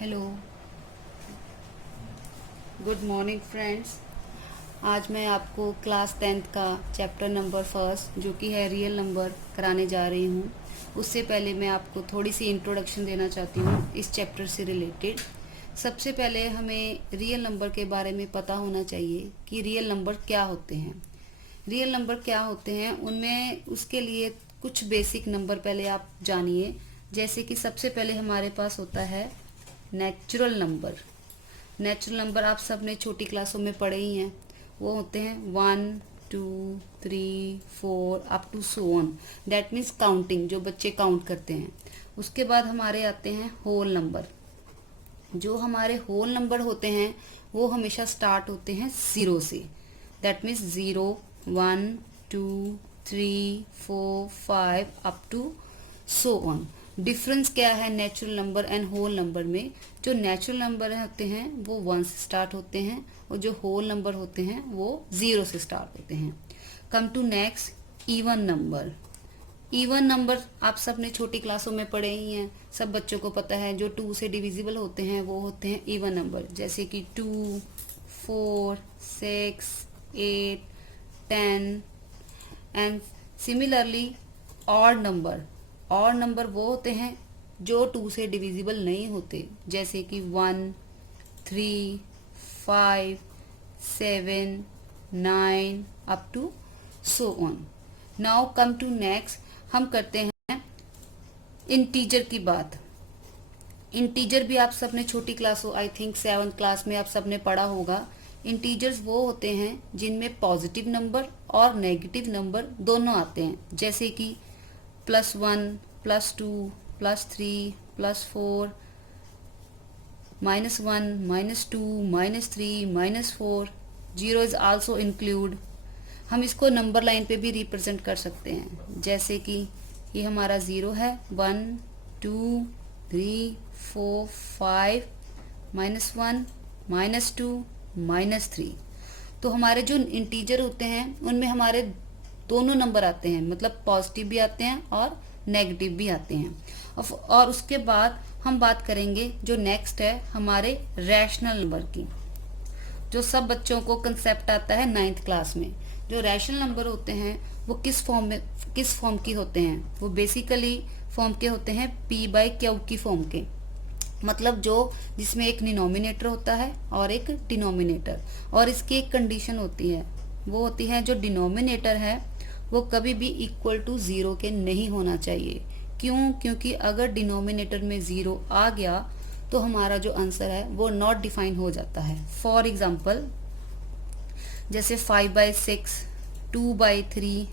Hello, good morning friends. आज मैं आपको क्लास 10th का चैप्टर नंबर फर्स्ट जो कि है रियल नंबर कराने जा रही हूँ। उससे पहले मैं आपको थोड़ी सी इंट्रोडक्शन देना चाहती हूँ इस चैप्टर से रिलेटेड। सबसे पहले हमें रियल नंबर के बारे में पता होना चाहिए कि रियल नंबर क्या होते हैं। रियल नंबर क्या होते हैं उनमें उसके लिए कुछ बेसिक नंबर पहले आप जानिए। जैसे कि सबसे पहले हमारे पास होता है नेचुरल नंबर। नेचुरल नंबर आप सब ने छोटी क्लासों में पढ़े ही हैं। वो होते हैं 1 2 3 4 up to so on. That means counting, जो बच्चे काउंट करते हैं। उसके बाद हमारे आते हैं होल नंबर। जो हमारे होल नंबर होते हैं वो हमेशा स्टार्ट होते हैं 0 से। That means 0 1 2 3 4 5 up to so on. Difference क्या है natural number and whole number में? जो नेचुरल नंबर होते हैं वो 1 से स्टार्ट होते हैं और जो होल नंबर होते हैं वो 0 से स्टार्ट होते हैं। Come to next even number. Even number आप सब ने छोटी क्लासों में पढ़े ही हैं, सब बच्चों को पता है। जो 2 से डिविजिबल होते हैं वो होते हैं इवन नंबर, जैसे कि 2 4 6 8 10। And similarly odd number. Odd number वो होते हैं जो 2 से डिविजिबल नहीं होते, जैसे कि 1 3 5 7 9 up to so on. Now come to next, हम करते हैं इंटीजर की बात। इंटीजर भी आप सबने छोटी क्लास हो, आई थिंक 7th क्लास में आप सबने पढ़ा होगा। इंटीजर्स वो होते हैं जिनमें पॉजिटिव नंबर और नेगेटिव नंबर दोनों आते हैं, जैसे कि +1 +2 +3 +4 -1 -2 -3 -4। Zero is also include. हम इसको नंबर लाइन पे भी रिप्रेजेंट कर सकते हैं, जैसे कि ये हमारा 0 है, 1 2 3 4 5 -1 -2 -3। तो हमारे जो इंटीजर होते हैं उनमें हमारे दोनों नंबर आते हैं, मतलब पॉजिटिव भी आते हैं और नेगेटिव भी आते हैं। और उसके बाद हम बात करेंगे जो नेक्स्ट है हमारे रैशनल नंबर की, जो सब बच्चों को कंसेप्ट आता है 9th क्लास में। जो रैशनल नंबर होते हैं वो किस फॉर्म की होते हैं? वो बेसिकली फॉर्म के होते हैं P/Q की फॉर्म के, मतलब जो जिसमें एक डिनोमिनेटर होता है और एक डिनोमिनेटर। और इसकी एक कंडीशन होती है, वो होती है जो डिनोमिनेटर है वो कभी भी इक्वल टू 0 के नहीं होना चाहिए। क्यों? क्योंकि अगर डिनोमिनेटर में 0 आ गया तो हमारा जो आंसर है वो नॉट डिफाइन हो जाता है। फॉर एग्जाम्पल जैसे 5/6 2/3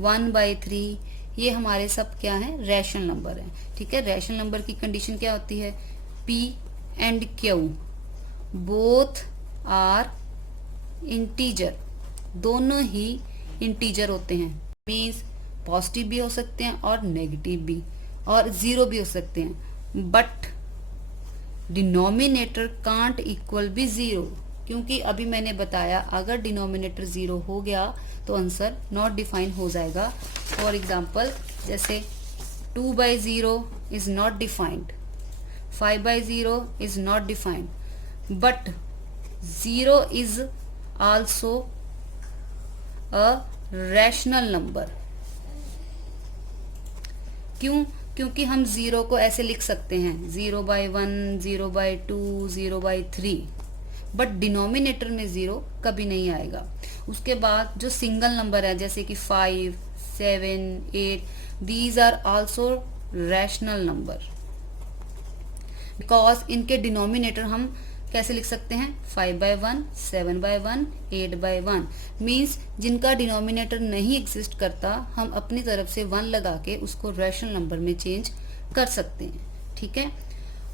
1/3, ये हमारे सब क्या है? रैशनल नंबर है। ठीक है, रैशनल नंबर की कंडीशन क्या होती है? P and Q both are integer, दोनों ही इंटीजर होते हैं। मीन्स पॉजिटिव भी हो सकते हैं और नेगेटिव भी, और 0 भी हो सकते हैं। बट डिनोमिनेटर कांट इक्वल भी 0, क्योंकि अभी मैंने बताया अगर डिनोमिनेटर 0 हो गया तो आंसर नॉट डिफाइन हो जाएगा। फॉर एग्जाम्पल जैसे 2/0 is not defined, 5/0 is not defined, but 0 is also a rational number. क्यों? क्योंकि हम 0 को ऐसे लिख सकते हैं 0/1 0/2 0/3, बट डिनोमिनेटर में 0 कभी नहीं आएगा। उसके बाद जो सिंगल नंबर है जैसे कि 5 7 8, these are also rational number, because इनके डिनोमिनेटर हम कैसे लिख सकते हैं? 5/1 7/1 8/1। मीन्स जिनका डिनोमिनेटर नहीं एग्जिस्ट करता हम अपनी तरफ से 1 लगा के उसको रैशनल नंबर में चेंज कर सकते हैं। ठीक है,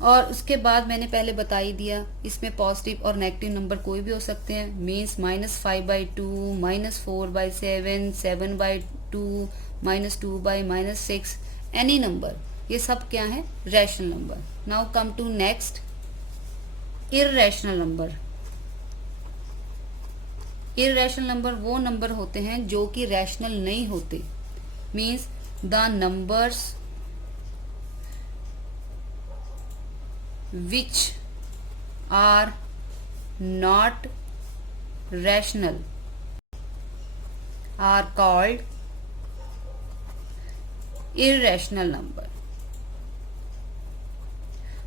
और उसके बाद मैंने पहले बता ही दिया इसमें पॉजिटिव और नेगेटिव नंबर कोई भी हो सकते हैं। मीन्स -5/2 -4/7 7/2 -2/-6, एनी नंबर, ये सब क्या है? Rational number. Now come to next irrational number. Irrational number वो नंबर होते हैं जो कि रैशनल नहीं होते। Means the numbers which are not rational are called irrational number.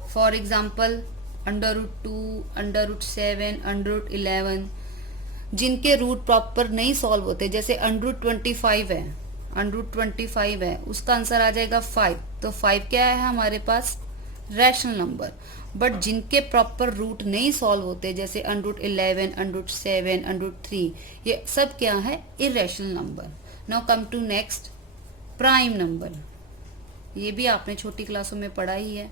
For example, under root 2, under root 7, under root 11 जिनके रूट प्रॉपर नहीं सॉल्व होते, जैसे अंडर रूट 25 है, अंडर रूट 25 है, उसका आंसर आ जाएगा 5. तो 5 क्या है हमारे पास? Rational number. बट जिनके प्रॉपर रूट नहीं सॉल्व होते, जैसे under root 11, under root 7, under root 3, ये सब क्या है? Irrational number. Now come to next, prime number. ये भी आपने छोटी क्लासों में पढ़ा ही है.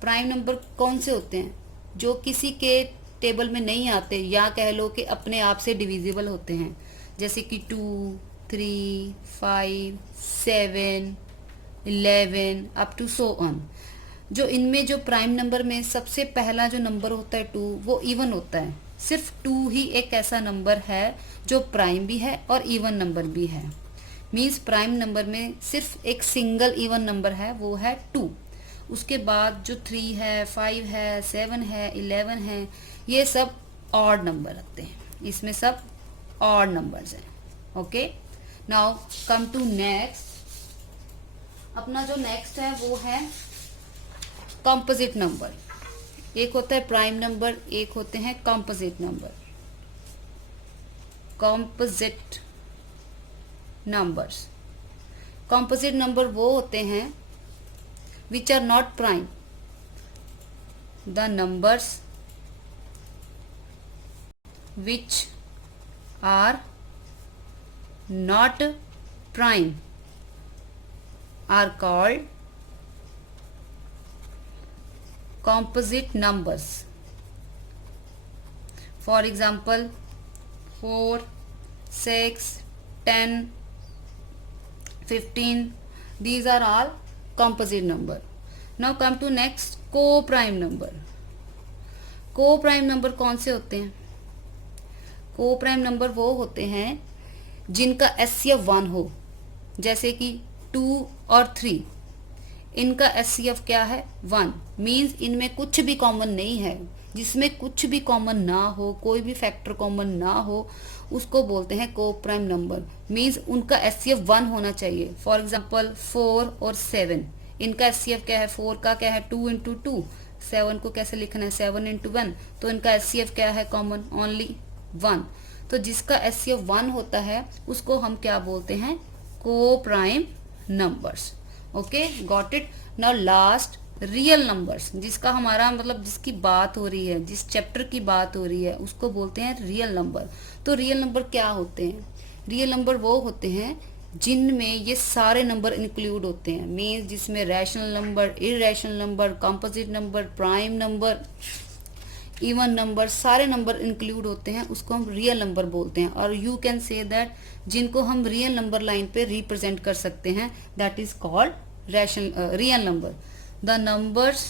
प्राइम नंबर कौन से होते हैं? जो किसी के टेबल में नहीं आते, या कह लो कि अपने आप से डिविजिबल होते हैं, जैसे कि 2, 3, 5, 7, 11 अप टू सो ऑन. जो इनमें जो प्राइम नंबर में सबसे पहला जो नंबर होता है 2, वो इवन होता है. सिर्फ 2 ही एक ऐसा नंबर है जो प्राइम भी है और इवन नंबर भी है. मीन्स प्राइम नंबर में सिर्फ एक सिंगल इवन नंबर है, वो है 2. उसके बाद जो 3 है, 5 है, 7 है, 11 है, ये सब ऑड नंबर रखते हैं. इसमें सब ऑड नंबर्स हैं. Okay, now come to next. अपना जो नेक्स्ट है वो है कॉम्पोजिट नंबर. एक होता है प्राइम नंबर, एक होते हैं composite number. Composite numbers. Composite number वो होते हैं which are not prime. The numbers which are not prime are called composite numbers. For example, 4, 6, 10, 15, these are all composite number. Now come to next, co-prime number. co-prime number कौन से होते हैं? co-prime number वो होते हैं जिनका HCF 1 हो, जैसे कि 2 और 3. इनका HCF क्या है? 1. मीन्स इनमें कुछ भी कॉमन नहीं है. जिसमें कुछ भी कॉमन ना हो, कोई भी फैक्टर कॉमन ना हो, उसको बोलते हैं को प्राइम नंबर. मीन्स उनका HCF 1 होना चाहिए. फॉर एग्जाम्पल 4 और 7, इनका HCF क्या है? 4 का क्या है? 2 इंटू 2. 7 को कैसे लिखना है? 7 इंटू 1. तो इनका HCF क्या है? Common only 1. तो जिसका HCF 1 होता है उसको हम क्या बोलते हैं? को prime numbers. Okay, got it. Now last, real numbers. जिसका हमारा मतलब जिसकी बात हो रही है, जिस चैप्टर की बात हो रही है, उसको बोलते हैं रियल नंबर. तो रियल नंबर क्या होते हैं? रियल नंबर वो होते हैं जिनमें ये सारे नंबर इंक्लूड होते हैं. मीन्स जिसमें rational number, irrational number, composite number, prime number, even number, सारे नंबर इंक्लूड होते हैं, उसको हम रियल नंबर बोलते हैं. और यू कैन से दैट जिनको हम रियल नंबर लाइन पे रिप्रेजेंट कर सकते हैं, that is called real number. The numbers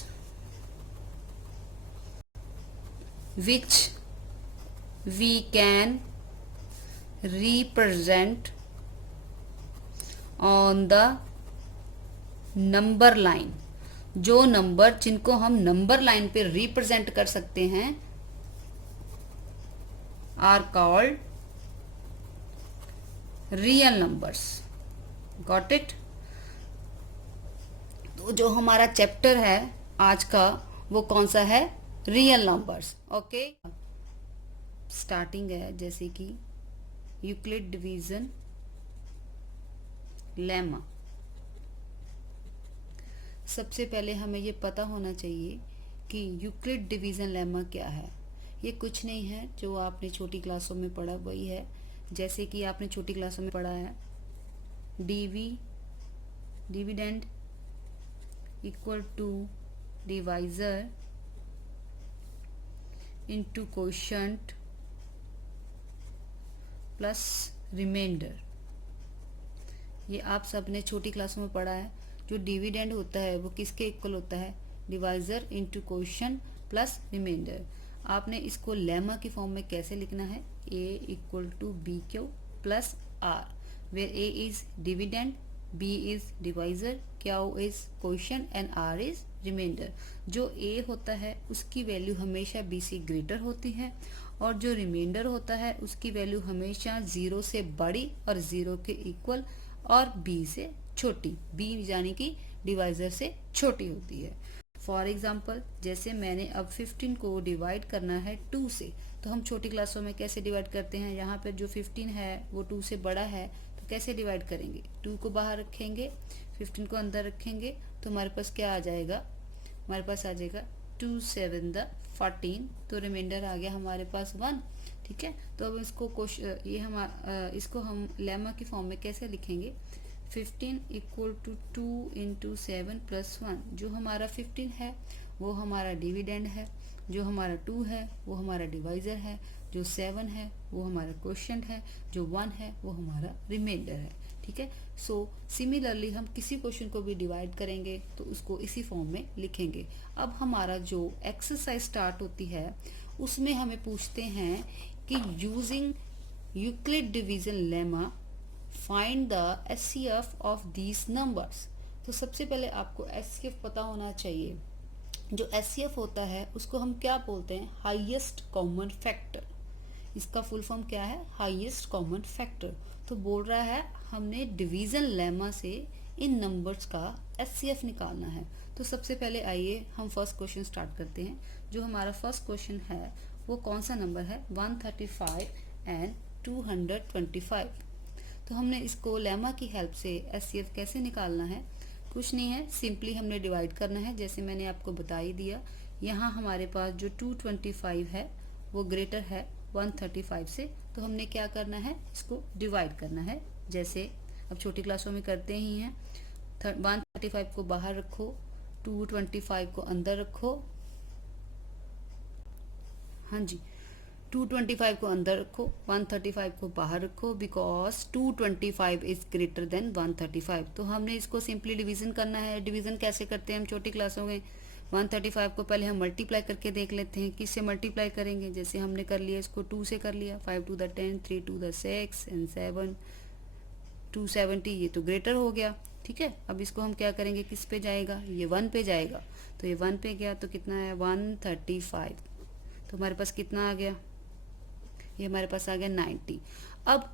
which we can represent on the number line. जो नंबर जिनको हम नंबर लाइन पे रिप्रेजेंट कर सकते हैं are called real numbers. Got it? तो जो हमारा चैप्टर है आज का वो कौन सा है? Real numbers. ओके, स्टार्टिंग है जैसे कि यूक्लिड डिवीजन लेमा. सबसे पहले हमें ये पता होना चाहिए कि यूक्लिड डिवीजन लेमा क्या है. ये कुछ नहीं है जो आपने छोटी क्लासों में पढ़ा वही है. जैसे कि आपने छोटी क्लासों में पढ़ा है dividend equal to divisor into quotient plus remainder. ये आप सबने छोटी क्लासों में पढ़ा है. जो डिविडेंड होता है वो किसके इक्वल होता है? Divisor into quotient plus remainder. आपने इसको लेमा की फॉर्म में कैसे लिखना है? a equal to b q plus r, where a is dividend, b is divisor, Q is question and R is remainder. जो A होता है उसकी वैल्यू हमेशा B से ग्रेटर होती है और जो रिमाइंडर होता है उसकी वैल्यू हमेशा 0 से बड़ी और 0 के इक्वल और B से छोटी, B यानी कि डिवाइजर से छोटी होती है। फॉर एग्जाम्पल जैसे मैंने अब 15 को डिवाइड करना है 2 से, तो हम छोटी क्लासों में कैसे डिवाइड करते हैं, यहाँ पर जो 15 है वो 2 से बड़ा है तो कैसे डिवाइड करेंगे, 2 को बाहर रखेंगे 15 को अंदर रखेंगे तो हमारे पास क्या आ जाएगा, हमारे पास आ जाएगा 2 7 14, तो रिमाइंडर आ गया हमारे पास 1। ठीक है, तो अब इसको इसको हम लेमा की फॉर्म में कैसे लिखेंगे, 15 इक्वल टू 2 इंटू 7 प्लस 1। जो हमारा 15 है वो हमारा डिविडेंड है, जो हमारा 2 है वो हमारा डिवाइजर है, जो 7 है वो हमारा क्वोशिएंट है, जो 1 है वो हमारा रिमाइंडर है। ठीक है, सो सिमिलरली हम किसी क्वेश्चन को भी डिवाइड करेंगे तो उसको इसी फॉर्म में लिखेंगे। अब हमारा जो एक्सरसाइज स्टार्ट होती है उसमें हमें पूछते हैं कि using Euclid division lemma find the HCF of these numbers. तो सबसे पहले आपको एचसीएफ पता होना चाहिए। जो एचसीएफ होता है उसको हम क्या बोलते हैं, हाईएस्ट कॉमन फैक्टर। इसका फुल फॉर्म क्या है, हाईएस्ट कॉमन फैक्टर। तो बोल रहा है हमने डिवीजन लेमा से इन नंबर्स का एचसीएफ निकालना है। तो सबसे पहले आइए हम फर्स्ट क्वेश्चन स्टार्ट करते हैं। जो हमारा फर्स्ट क्वेश्चन है वो कौन सा नंबर है, 135 एंड 225। तो हमने इसको लेमा की हेल्प से एचसीएफ कैसे निकालना है, कुछ नहीं है, सिंपली हमने डिवाइड करना है। जैसे मैंने आपको बता ही दिया, यहाँ हमारे पास जो 225 है वो ग्रेटर है 135 से, तो हमने क्या करना है, इसको डिवाइड करना है। जैसे अब छोटी क्लासों में करते ही हैं, 135 को बाहर रखो, 225 को अंदर रखो। हाँ जी, 225 को अंदर रखो, 135 को बाहर रखो, बिकॉज 225 इज ग्रेटर देन 135। तो हमने इसको सिंपली डिवीजन करना है। डिवीजन कैसे करते हैं हम छोटी क्लासों में, 135 को पहले हम मल्टीप्लाई करके देख लेते हैं, किससे मल्टीप्लाई करेंगे। जैसे हमने कर लिया, इसको 2 से कर लिया, 5 टू द 10, 3 टू द 6 एंड 7 270, ये तो ग्रेटर हो गया। ठीक है, अब इसको हम क्या करेंगे, किस पे जाएगा, ये 1 पे जाएगा। तो ये 1 पे गया तो कितना है 135, तो हमारे पास कितना आ गया, ये हमारे पास आ गया 90। अब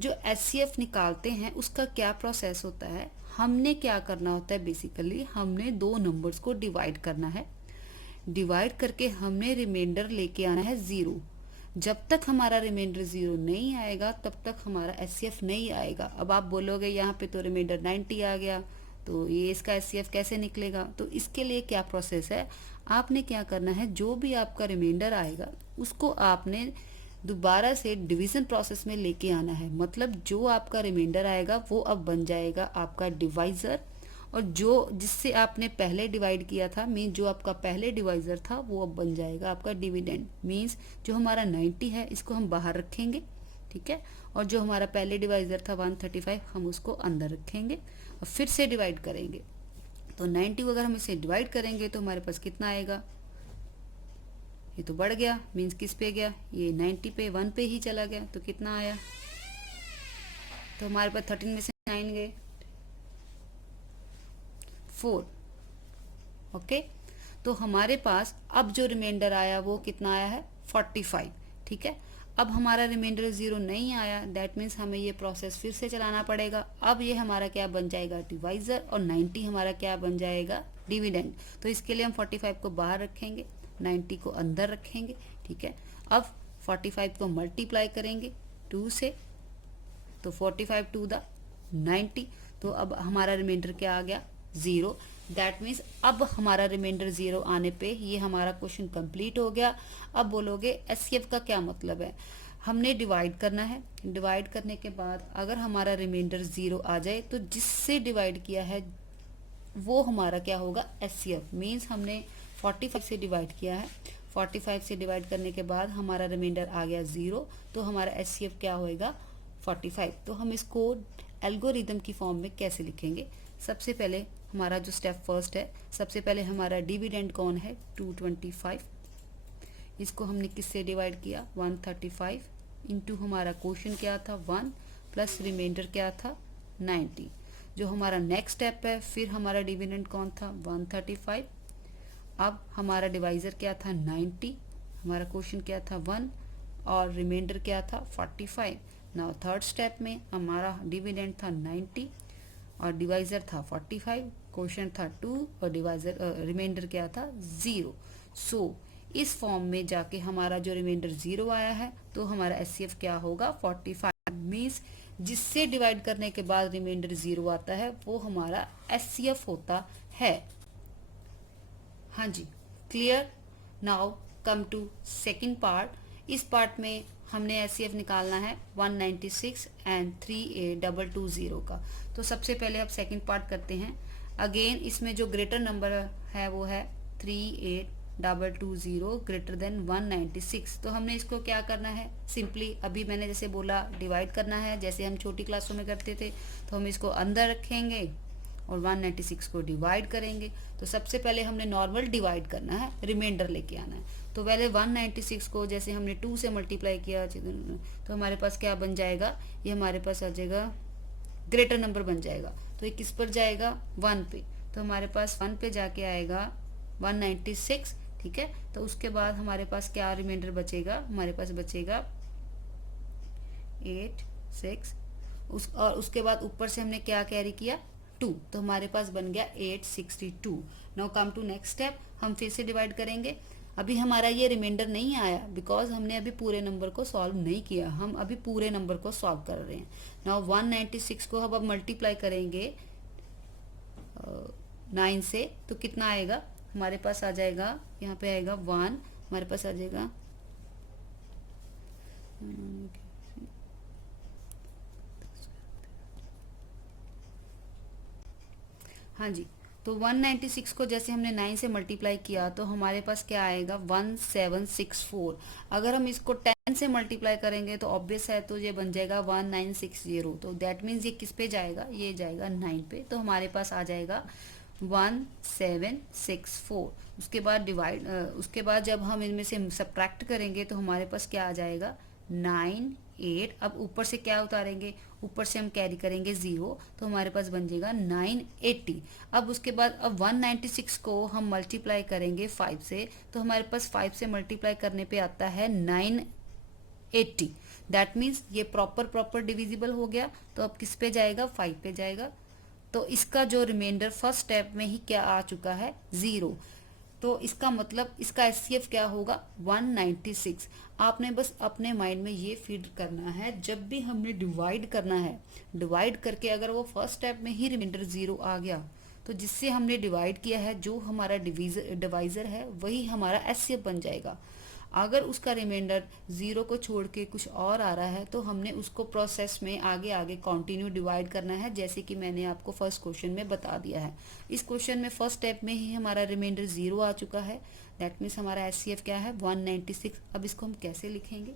जो एचसीएफ निकालते हैं उसका क्या प्रोसेस होता है, हमने क्या करना होता है, बेसिकली हमने दो नंबर्स को डिवाइड करना है। डिवाइड करके हमने रिमाइंडर लेके आना है 0। जब तक हमारा रिमाइंडर 0 नहीं आएगा तब तक हमारा एचसीएफ नहीं आएगा। अब आप बोलोगे यहाँ पे तो रिमाइंडर 90 आ गया, तो ये इसका एचसीएफ कैसे निकलेगा। तो इसके लिए क्या प्रोसेस है, आपने क्या करना है, जो भी आपका रिमाइंडर आएगा उसको आपने दोबारा से डिवीजन प्रोसेस में लेके आना है। मतलब जो आपका रिमाइंडर आएगा वो अब बन जाएगा आपका डिवाइजर, और जो जिससे आपने पहले डिवाइड किया था, मीन जो आपका पहले डिवाइजर था वो अब बन जाएगा आपका डिविडेंड। मीन्स जो हमारा 90 है इसको हम बाहर रखेंगे, ठीक है, और जो हमारा पहले डिवाइजर था 135 हम उसको अंदर रखेंगे और फिर से डिवाइड करेंगे। तो 90 को अगर हम इसे डिवाइड करेंगे तो हमारे पास कितना आएगा, ये तो बढ़ गया, मीन्स किस पे गया, ये 90 पे 1 पे ही चला गया, तो कितना आया, तो हमारे पास 13 में से 9 गए, 4। ओके, तो हमारे पास अब जो रिमाइंडर आया वो कितना आया है 45। ठीक है, अब हमारा रिमाइंडर 0 नहीं आया, दैट मीन्स हमें ये प्रोसेस फिर से चलाना पड़ेगा। अब ये हमारा क्या बन जाएगा, डिवाइजर, और 90 हमारा क्या बन जाएगा, डिविडेंड। तो इसके लिए हम 45 को बाहर रखेंगे, 90 को अंदर रखेंगे। ठीक है, अब 45 को मल्टीप्लाई करेंगे 2 से, तो 45 टू द 90, तो अब हमारा रिमाइंडर क्या आ गया 0। दैट मीन्स अब हमारा रिमाइंडर 0 आने पे ये हमारा क्वेश्चन कंप्लीट हो गया। अब बोलोगे एचसीएफ का क्या मतलब है, हमने डिवाइड करना है। डिवाइड करने के बाद अगर हमारा रिमाइंडर 0 आ जाए तो जिससे डिवाइड किया है वो हमारा क्या होगा, एचसीएफ। मीन्स हमने 45 से डिवाइड किया है, 45 से डिवाइड करने के बाद हमारा रिमाइंडर आ गया 0, तो हमारा एचसीएफ क्या होएगा 45। तो हम इसको एल्गोरिदम की फॉर्म में कैसे लिखेंगे, सबसे पहले हमारा जो स्टेप फर्स्ट है, सबसे पहले हमारा डिविडेंड कौन है 225, इसको हमने किससे डिवाइड किया 135 इंटू हमारा क्वोशिएंट क्या था 1 प्लस रिमाइंडर क्या था 90। जो हमारा नेक्स्ट स्टेप है, फिर हमारा डिविडेंड कौन था 135। अब हमारा डिवाइजर क्या था 90, हमारा क्वेश्चन क्या था 1 और रिमाइंडर क्या था 45। नाउ थर्ड स्टेप में हमारा डिविडेंड था 90 और डिवाइजर था 45, क्वेश्चन था 2 और डिवाइजर रिमाइंडर क्या था 0। सो इस फॉर्म में जाके हमारा जो रिमाइंडर 0 आया है तो हमारा एचसीएफ क्या होगा 45। मीन्स जिससे डिवाइड करने के बाद रिमाइंडर 0 आता है वो हमारा एचसीएफ होता है। हाँ जी, clear. Now come to second part. इस पार्ट में हमने एचसीएफ निकालना है 196 एंड 38220 का। तो सबसे पहले अब सेकंड पार्ट करते हैं। अगेन इसमें जो ग्रेटर नंबर है वो है 38220 ग्रेटर देन 196। तो हमने इसको क्या करना है, सिंपली अभी मैंने जैसे बोला डिवाइड करना है, जैसे हम छोटी क्लासों में करते थे। तो हम इसको अंदर रखेंगे और 196 को डिवाइड करेंगे। तो सबसे पहले हमने नॉर्मल डिवाइड करना है, रिमाइंडर लेके आना है। तो पहले 196 को जैसे हमने 2 से मल्टीप्लाई किया तो हमारे पास क्या बन जाएगा, ये हमारे पास आ जाएगा ग्रेटर नंबर बन जाएगा। तो ये किस पर जाएगा 1 पे, तो हमारे पास 1 पे जाके आएगा 196। ठीक है, तो उसके बाद हमारे पास क्या रिमाइंडर बचेगा, हमारे पास बचेगा 8 6 और उसके बाद ऊपर से हमने क्या कैरी किया 2, तो हमारे पास बन गया 862। Now come to next step, हम फिर से डिवाइड करेंगे। अभी हमारा ये रिमाइंडर नहीं आया बिकॉज हमने अभी पूरे नंबर को सॉल्व नहीं किया, हम अभी पूरे नंबर को सॉल्व कर रहे हैं। नाउ 196 को हम अब मल्टीप्लाई करेंगे 9 से, तो कितना आएगा हमारे पास आ जाएगा, यहाँ पे आएगा 1, हमारे पास आ जाएगा हाँ जी। तो 196 को जैसे हमने 9 से मल्टीप्लाई किया तो हमारे पास क्या आएगा 1764। अगर हम इसको 10 से मल्टीप्लाई करेंगे तो ऑब्वियस है, तो ये बन जाएगा 1960। तो दैट मीन्स ये किस पे जाएगा, ये जाएगा 9 पे। तो हमारे पास आ जाएगा 1764। उसके बाद उसके बाद जब हम इनमें से सब्ट्रैक्ट करेंगे तो हमारे पास क्या आ जाएगा 9 8। अब ऊपर से क्या उतारेंगे, ऊपर से हम कैरी करेंगे 0, तो हमारे पास बन जाएगा 980। अब उसके बाद अब 196 को हम मल्टीप्लाई करेंगे 5 से, तो हमारे पास 5 से मल्टीप्लाई करने पे आता है 980। दैट मीन्स ये प्रॉपर डिविजिबल हो गया। तो अब किस पे जाएगा 5 पे जाएगा। तो इसका जो रिमाइंडर फर्स्ट स्टेप में ही क्या आ चुका है 0। तो इसका मतलब इसका एचसीएफ क्या होगा 196। आपने बस अपने माइंड में ये फीड करना है, जब भी हमने डिवाइड करना है, डिवाइड करके अगर वो फर्स्ट स्टेप में ही रिमाइंडर 0 आ गया तो जिससे हमने डिवाइड किया है, जो हमारा डिवाइजर है वही हमारा एचसीएफ बन जाएगा। अगर उसका रिमाइंडर 0 को छोड़ के कुछ और आ रहा है तो हमने उसको प्रोसेस में आगे आगे कंटिन्यू डिवाइड करना है, जैसे कि मैंने आपको फर्स्ट क्वेश्चन में बता दिया है। इस क्वेश्चन में फर्स्ट स्टेप में ही हमारा रिमाइंडर 0 आ चुका है। दैट मीन्स हमारा एचसीएफ क्या है 196। अब इसको हम कैसे लिखेंगे,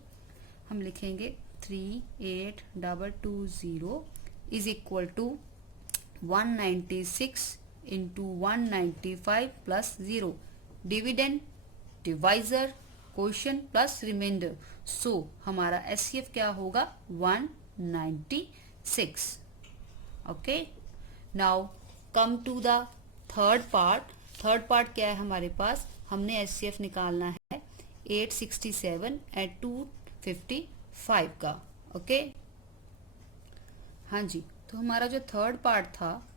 हम लिखेंगे 38220 is equal to 196 into 195 plus 0, dividend divisor question plus remainder. So हमारा एचसीएफ क्या होगा 196। Okay, now come to the third part. Third part क्या है हमारे पास, हमने एचसीएफ निकालना है 867 एंड 255 का। ओके हाँ जी, तो हमारा जो थर्ड पार्ट था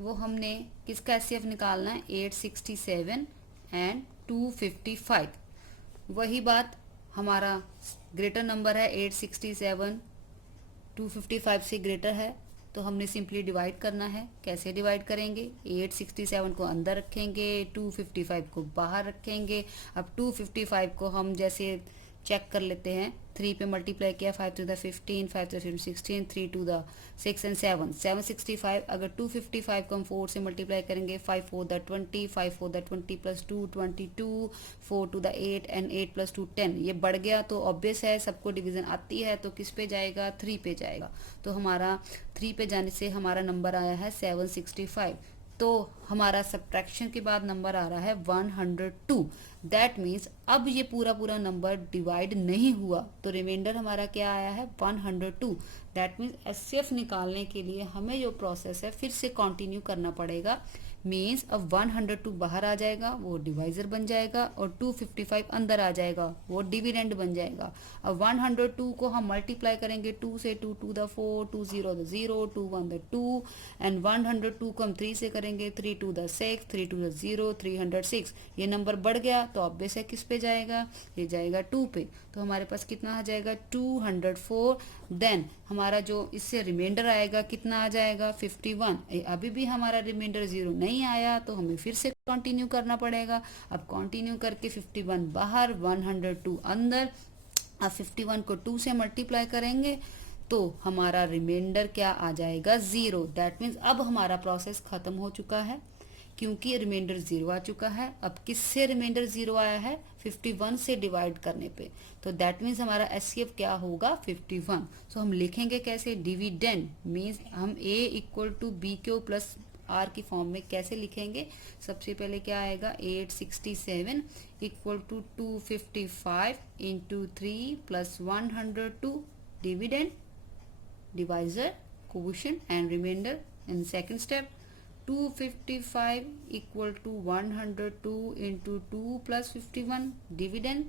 वो हमने किसका एचसीएफ निकालना है 867 एंड 255। वही बात, हमारा ग्रेटर नंबर है 867 255 से ग्रेटर है, तो हमने सिंपली डिवाइड करना है। कैसे डिवाइड करेंगे, 867 को अंदर रखेंगे, 255 को बाहर रखेंगे। अब 255 को हम जैसे चेक कर लेते हैं, 3 पे मल्टीप्लाई किया, 5 to the 15, 5 to the 16, 3 to the 6 and 7, 765। अगर 255 को हम 4 से मल्टीप्लाई करेंगे, 5 4 the 20, 5 4 the 20 plus 2 22, 4 to the 8 and 8 plus 2 10। ये बढ़ गया तो ऑब्वियस है सबको डिवीजन आती है, तो किस पे जाएगा 3 पे जाएगा। तो हमारा 3 पे जाने से हमारा नंबर आया है 765। तो हमारा सब्ट्रैक्शन के बाद नंबर आ रहा है 102। दैट मीन्स अब ये पूरा पूरा नंबर डिवाइड नहीं हुआ, तो रिमाइंडर हमारा क्या आया है 102। दैट मीन्स एचसीएफ निकालने के लिए हमें जो प्रोसेस है फिर से कंटिन्यू करना पड़ेगा। मीन्स अब 102 बाहर आ जाएगा, वो डिवाइजर बन जाएगा, और 255 अंदर आ जाएगा, वो डिविडेंड बन जाएगा। अब 102 को हम मल्टीप्लाई करेंगे 2 से, 2 to the 4, 2 0 the 0, 2 1 the 2, and 102 को हम 3 से करेंगे 3 2 the 6, 3 2 the 0, 306। ये नंबर बढ़ गया तो अब बेस किस पे जाएगा, ये जाएगा 2 पे। तो हमारे पास कितना आ जाएगा 204। देन हमारा जो इससे रिमाइंडर आएगा कितना आ जाएगा 51। अभी भी हमारा रिमाइंडर 0 नहीं आया तो हमें फिर से कंटिन्यू करना पड़ेगा। अब कंटिन्यू करके 51 बाहर, 102 अंदर। अब 51 को 2 से मल्टीप्लाई करेंगे तो हमारा रिमाइंडर क्या आ जाएगा 0। दैट मीन्स अब हमारा प्रोसेस खत्म हो चुका है क्योंकि रिमाइंडर 0 आ चुका है। अब किससे रिमाइंडर 0 आया है, 51 से डिवाइड करने पे। तो दैट मीन्स हमारा एचसीएफ क्या होगा 51। सो हम लिखेंगे कैसे, डिविडेंड मीन्स हम a equal to b q plus r की फॉर्म में कैसे लिखेंगे। सबसे पहले क्या आएगा 867 equal to 255 into 3 plus 102 dividend, divisor, quotient and remainder in second step। 255 equal to 102 into 2 plus 51 dividend,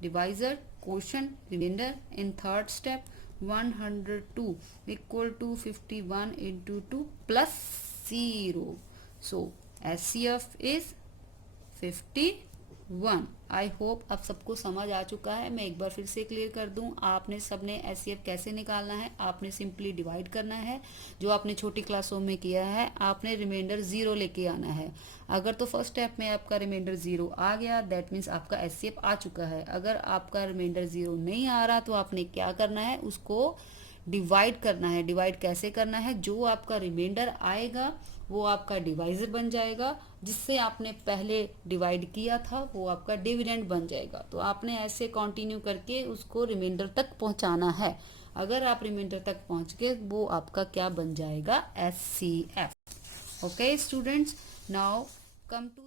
divisor, quotient, remainder in third step। 102 equal to 51 into 2 plus 0। So HCF is 51। I hope अब सबको समझ आ चुका है। मैं एक बार फिर से clear कर दूं, आपने सबने एचसीएफ कैसे निकालना है। आपने सिंपली डिवाइड करना है, जो आपने छोटी क्लासों में किया है। आपने रिमाइंडर 0 लेके आना है। अगर तो फर्स्ट स्टेप में आपका रिमाइंडर 0 आ गया दैट मीन्स आपका एचसीएफ आ चुका है। अगर आपका रिमाइंडर 0 नहीं आ रहा तो आपने क्या करना है, उसको डिवाइड करना है। डिवाइड कैसे करना है, जो आपका रिमाइंडर आएगा वो आपका डिवाइजर बन जाएगा, जिससे आपने पहले डिवाइड किया था वो आपका डिविडेंड बन जाएगा। तो आपने ऐसे कंटिन्यू करके उसको रिमाइंडर तक पहुंचाना है। अगर आप रिमाइंडर तक पहुंच गए वो आपका क्या बन जाएगा, HCF. Okay students, now come to